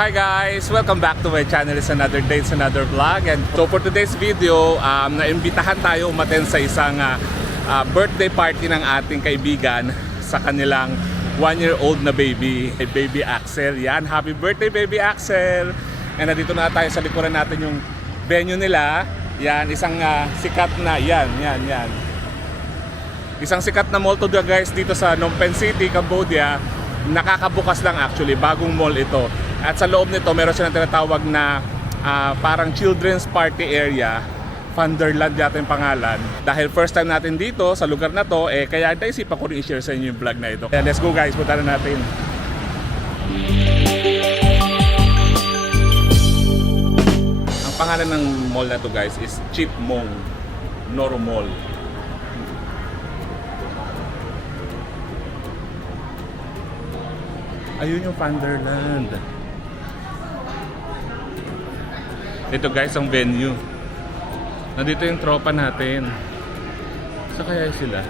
Hi guys! Welcome back to my channel. It's another day, it's another vlog. And so for today's video, naimbitahan tayo umattend sa isang birthday party ng ating kaibigan sa kanilang 1-year-old na baby, baby AXL. Yan, happy birthday baby AXL! And nandito na tayo sa likuran natin yung venue nila. Yan, isang sikat na, yan. Isang sikat na mall to guys dito sa Phnom Penh City, Cambodia. Nakakabukas lang actually, bagong mall ito. At sa loob nito meron silang tinatawag na parang children's party area. Funderland yata yung pangalan. Dahil first time natin dito sa lugar na to, kaya naisipan ko rin i-share sa inyo yung vlog na ito. Kaya let's go guys, punta na natin. Ang pangalan ng mall na to guys is Chipmongmall. Ayun yung funderland. Ito guys ang venue. Nandito yung tropa natin. Saan kaya sila?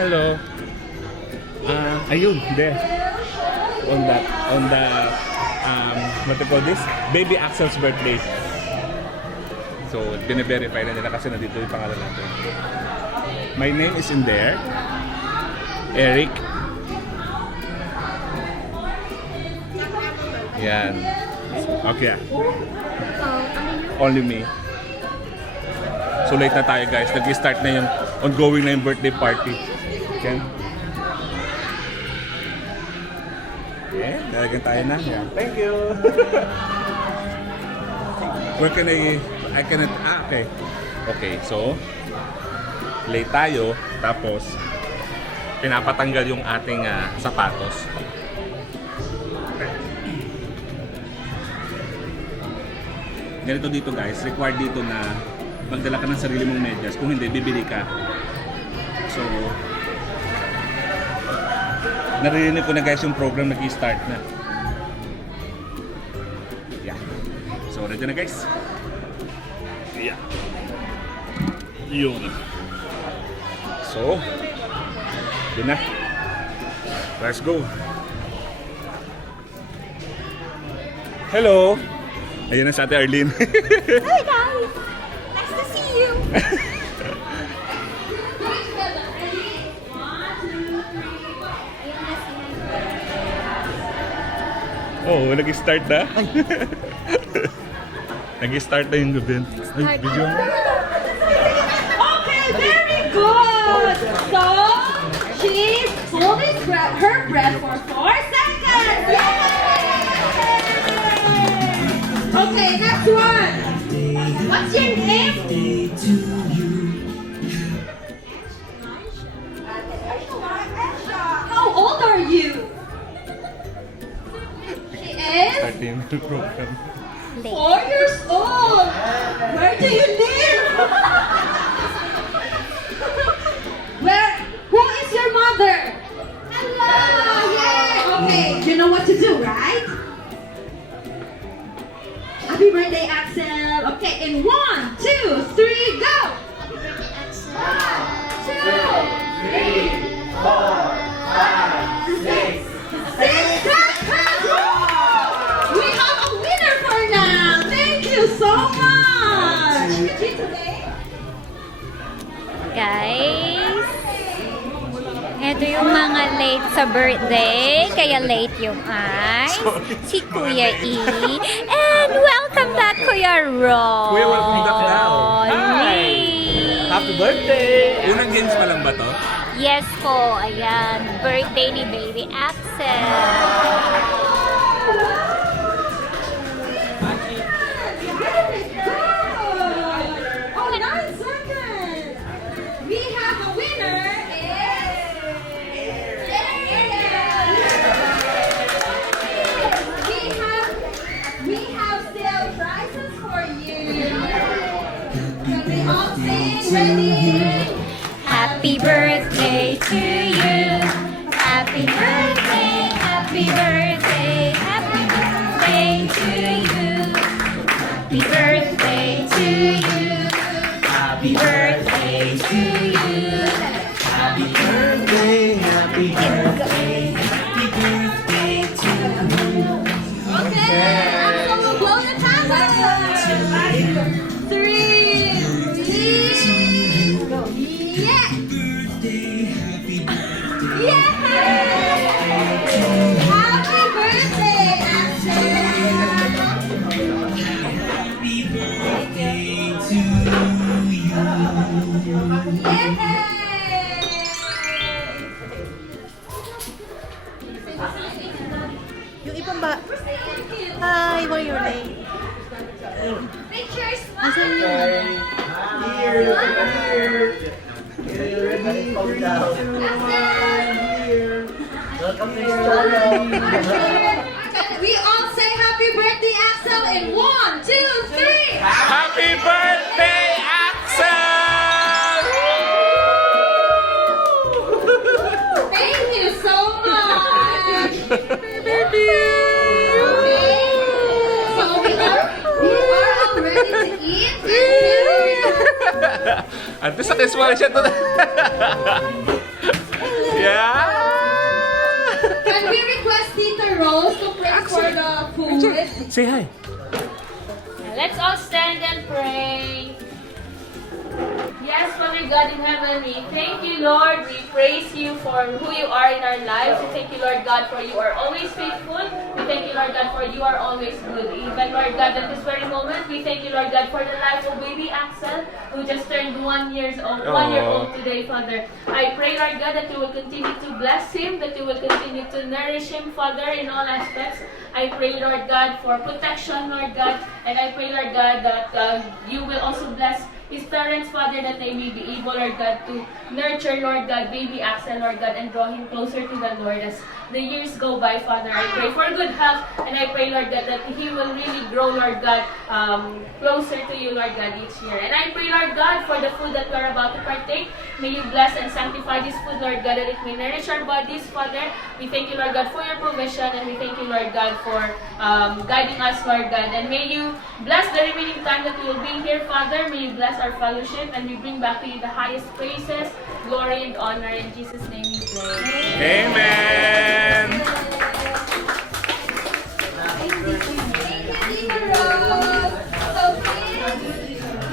Hello. Ayun, there. On the what do you call this? Baby AXL's birthday. So, bine-verify na nila kasi nandito yung pangalan natin. My name is in there. Eric. Yan. Okay. Only me. So late na tayo guys. Nag-start na yung ongoing na yung birthday party. Okay. Yeah, nalagyan tayo na. Yeah. Thank you. Where can I cannot, okay. Okay, so late tayo, tapos pinapatanggal yung ating sapatos. Ganito dito guys, required dito na magdala ka ng sarili mong medyas. Kung hindi, bibili ka. So, naririnig ko na guys yung program nag-i-start na. Yeah. So, ready na guys? Yeah. Yun. So, yun na. Let's go. Hello. Ayun na sa ate Arlene. Hi guys! Nice to see you! Oh, nag-start na? Nag-start na yung event. Ay, video mo. Okay, very good! So, she's holding her breath for 4 seconds! Yay! Okay, next one! What's your name? How old are you? She is 13 program. 4 years old! Where do you live? Who is your mother? Hello! Yay! Okay, you know what to do, right? Happy birthday, Axel! Okay, in 1, 2, 3, go! 1, 2, 3, 4, 5, 6, 6 seconds! We have a winner for now! Thank you so much! Guys, ito yung mga late sa birthday, kaya late yung eyes, si Kuya E. And welcome back, Kuya Ron. Kuya, welcome back now. Hi! Happy birthday! Unang games pa lang ba to? Yes po, ayan, birthday ni Baby Axel. Oh, 9 seconds! We have a winner! We have still prizes for you. Can we all sing? Ready? Happy birthday to you. Happy birthday, happy birthday, happy birthday. Axel will blow the candles. 3, 2, go. Yeah. Yeah. Happy birthday, Axel. Yung ibang ba? Hi, why you're late? Pictures, Asan smile. yun? We all say happy birthday, Axel, in 1, 2, 3. Happy birthday, Axel! Thank you so much. Happy birthday. So we are all ready to eat. At least nakismile siya to. Yeah! Can we request Tita Rose to pray for the food? Say hi. Let's all stand and pray. Yes, Father God in heaven, we thank you, Lord. We praise you for who you are in our lives. We thank you, Lord God, for you are always faithful. We thank you, Lord God, for you are always good. Even, Lord God, at this very moment, we thank you, Lord God, for the life of baby Axel, who just turned 1 year old today, Father. I pray, Lord God, that you will continue to bless him, that you will continue to nourish him, Father, in all aspects. I pray, Lord God, for protection, Lord God, and I pray, Lord God, that you will also bless his parents, Father, that they may be able, Lord God, to nurture, Lord God, baby Axel, Lord God, and draw him closer to the Lord as the years go by, Father. I pray for good health, and I pray, Lord God, that he will really grow, Lord God, closer to you, Lord God, each year. And I pray, Lord God, for the food that we are about to partake. May you bless and sanctify this food, Lord God, that it may nourish our bodies, Father. We thank you, Lord God, for your provision, and we thank you, Lord God, for guiding us, Lord God. And may you bless the remaining time that we will be here, Father. May you bless our fellowship, and we bring back to you the highest praises, glory, and honor. In Jesus' name we pray. Amen! Thank you, Tita Rose. So please,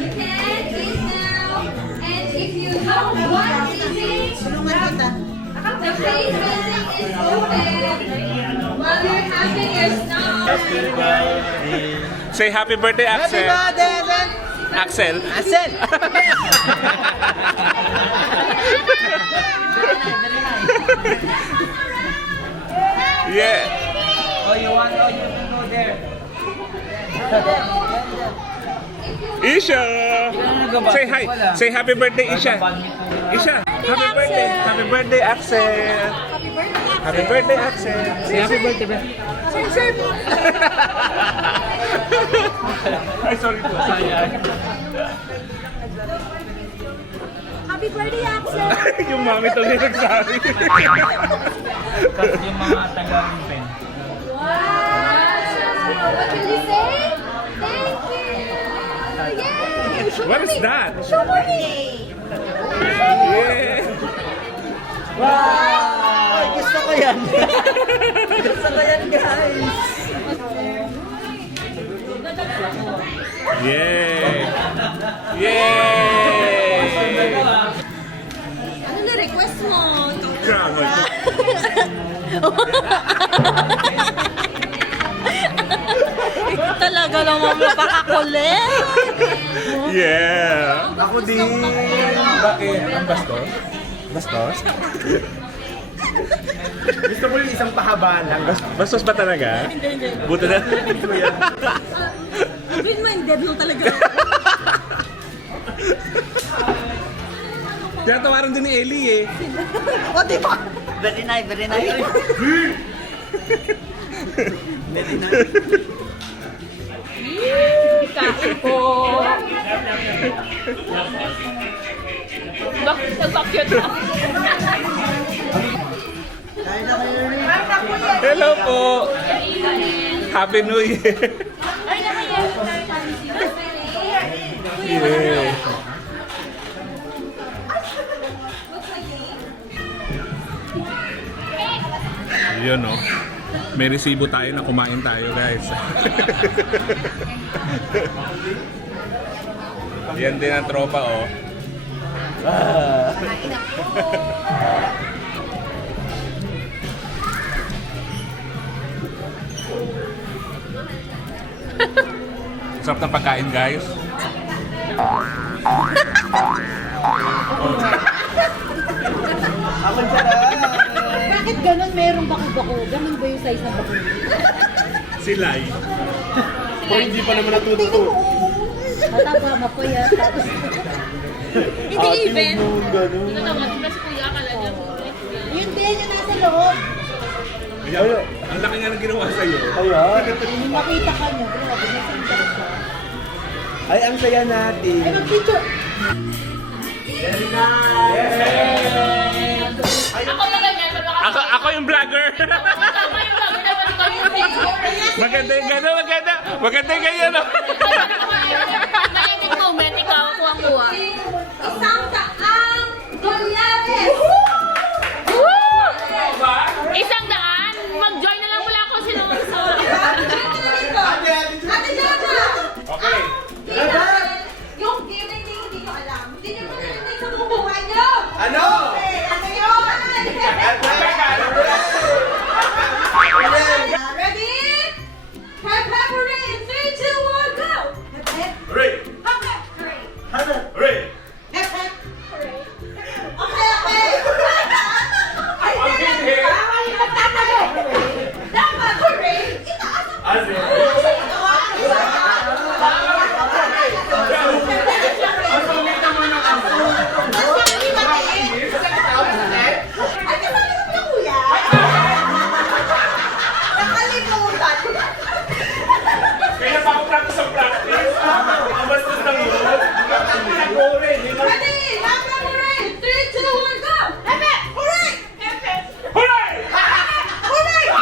you can eat now. And if you don't want to eat, the face building is open while you're having your snack. Say happy birthday, Axel. Axel. Axel! Yeah. Oh, you can go there. Isha. Say hi. Say happy birthday, Isha. Isha. Happy birthday. Happy birthday, Axel. Happy birthday, Axel. Say happy birthday, Ben. Ay, sorry po. Sayang. Happy birthday, Axel! Yung mami tuloy nagsabi. Kasi yung mga taga-ring pen. Wow! What can you say? Thank you! Yay! What is that? Show me! Yeah. Wow! Gusto ko yan! Gusto ko yan, guys! Yay! Yay! Ano na request mo? Grabe. Ikaw talaga naman mapakakulit! Yeah! Ako din! Bakit? Ang bastos? Bastos? Gusto mo yung isang pahaba lang. Bastos ba talaga? Hindi. Buto na. Sabihin mo, hindi mo talaga. Tinatawaran din ni Ellie eh. O, diba? Very nice, very nice. Very nice. Kain po! Bakit nagpapyot ako? Hello po! Happy New Year! Yeah. Yun no. May resibo tayo na kumain tayo guys. Yan din ang tropa oh. Sarap ng pagkain guys. Bakit ganun? Merong bako-bako. Ganun ba yung size ng bako? Silay. Hindi pa naman natututo. Mataba, mapayat. Tapos, Hindi even. Ito naman, diba si Kuya akala niya kulit niya. yung tiyan niya nasa loob. Ang laki nga ng ginawa sa'yo. Yung makita ka niya, grabe, nasa interest siya. Ay, ang saya natin. Ay, mag-picture. Ako na ganyan, pero Ako yung vlogger. Tama yung vlogger naman ikaw yung picture. Maganda yung gano'n, maganda. Maganda yung ganyan no. Nainig moment, ikaw kuwang-kuwa. Isang daang dolyares! Isang daan, mag-join na lang pala ako sila mga isa. Ate Jaja! Okay. Yung game na hindi nyo alam. Hindi nyo marinig sa buong buhay nyo! Ano? Okay, ano yun? Ready? Hep, hep, hooray! In 3, 2, 1, go! Hep, hep. Hooray! Hep, hep. Hooray. Hooray! Hep, hep. Hooray. Okay, okay. Ay, bawal yung magtatabi. Dapat, hooray. Itaas ang Kaya pa ako practice ang practice. Ang bastos ng loob. Ready? Hep, hep, hooray! 3, 2, 1, go! Hep, hep, hooray! Hep, hep. Hooray! Hooray!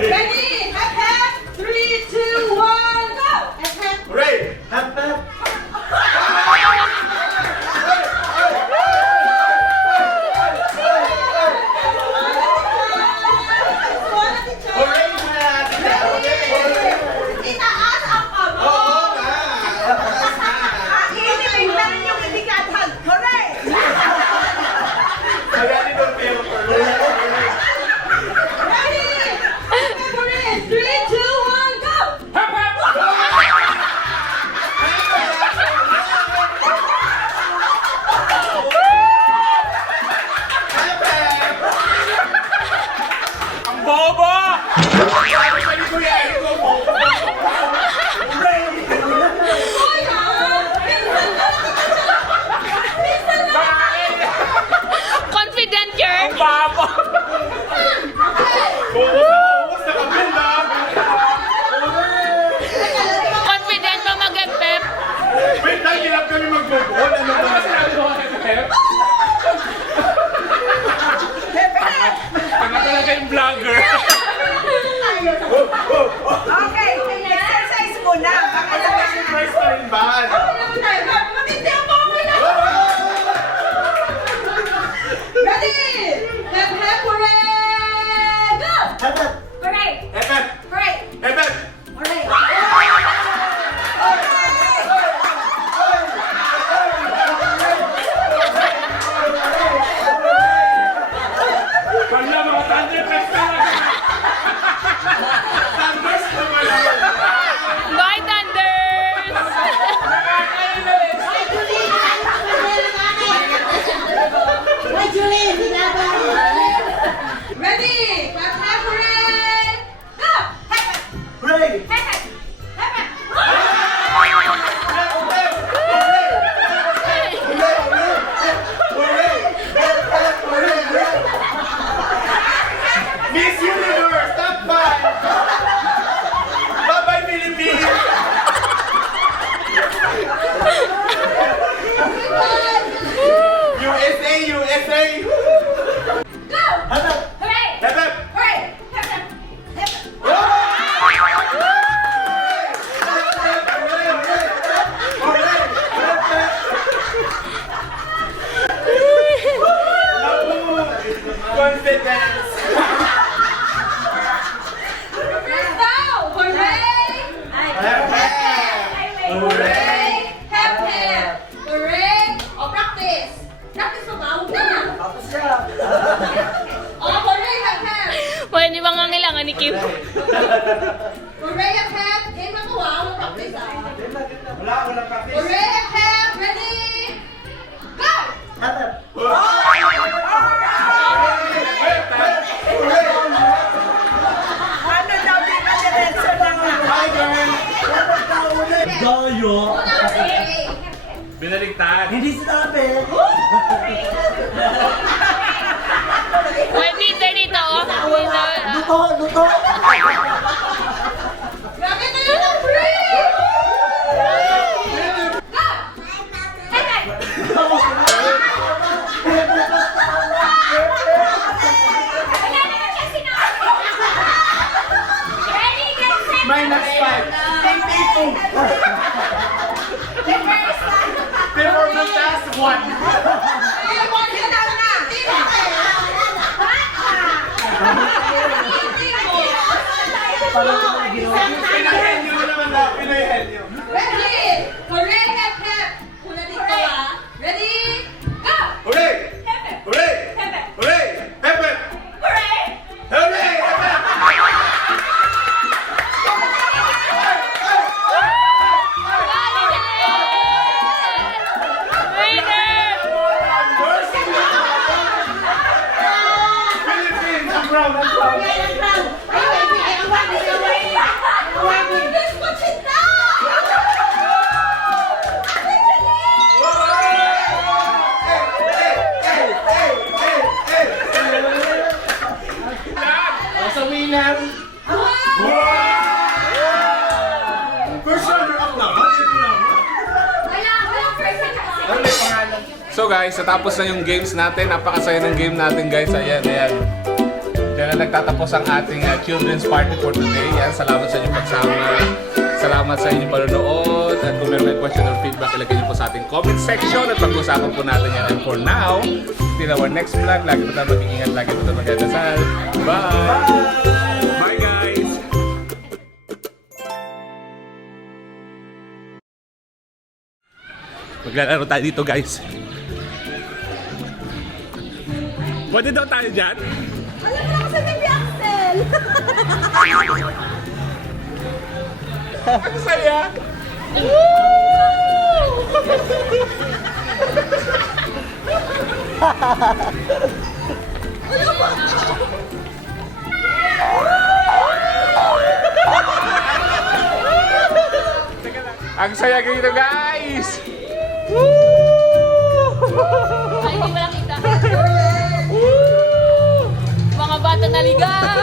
Ready? Hep, hep. 3, 2, 1, go! Hep, hep. Hooray! Hap, hap! Hooray na! Itaas ang kamay! Oo nga! Iinipitan yung ibigat hug. Hooray! Magaling doon kayo. Ready? Hooray! 3, 2, 1, go! Ang bobo! Sabi pa ni Kuya, ito mo. Hooray! Kuya! Minsan na Minsan na Confident girl. Ang babo! Bukas na kami na! Confident pa mag-pep. Wait lang, hirap kami mag-bubol. Ano ba? Tanga talaga yung vlogger. Okay, exercise muna. Baka naman First time ba? Matindi ang mga na. Ready? Hep, hep, hooray! Go! Hooray! Epe! Hooray! Epe! Hooray! Wala mga thundercats talaga. Thunders naman ako. Bye, Thunders! Ay, Julie, sinabi. Ready? Hep, hep, hooray! Go! Hep, hep, Hooray! hep, hep, hep, hep. Miss Universe! Top 5! Bye-bye, Philippines! USA! USA! Hooray! Hep, hep. Hooray! Hep, hep. Confidence. First now! Hooray! Hep, hep. Hooray! Hep, hep! Hooray! O, practice! Practice mo ba? Huwag na! O, hooray! Hep, hep! Wala, di ba ngangailangan ni Kim? Hooray! Hep, hep! Game na ko ah! Huwag practice ah! Wala practice. Hooray! Hep, hep! Ready? Go! Gayo! Hooray! Binaligtad. Hindi sinabi! May Peter dito, oh. Luto! Luto! Grabe na yun ang free! Go! Hep, hep! Wala naman siya sinabi! Ready, get set! Minus 5. Performance task 1. Pinahenyo mo naman na. Pinahenyo. Ready? Hooray, hep, hep! Una dito ah. Ready? Go! Hooray! Hooray! Hooray! Hep, hep. Hooray! Hooray! Hep, hep. Philippines! Ang brown! Ang brown! This much is now! Sa winner! First runner-up naman! Ito naman! Walang person na. Ano may pangalan? So guys, natapos na yung games natin. Napakasaya ng game natin guys. Ayan, ayan. Diyan na nagtatapos ang ating children's party for today. Yan, salamat sa inyong pagsama. Salamat sa inyong panonood. At kung meron kayo question or feedback, ilagay niyo po sa ating comment section at pag-usapan po natin yan. And for now, till our next vlog, lagi po tayo mag-iingat, lagi po tayo magdadasal. Bye! Bye guys! Maglalaro tayo dito guys. Pwede daw tayo dyan? Alam mo ako sa TV AXL! Ang saya! Ang saya dito guys! Ay, hindi ba nakita? Mga bata naligaw!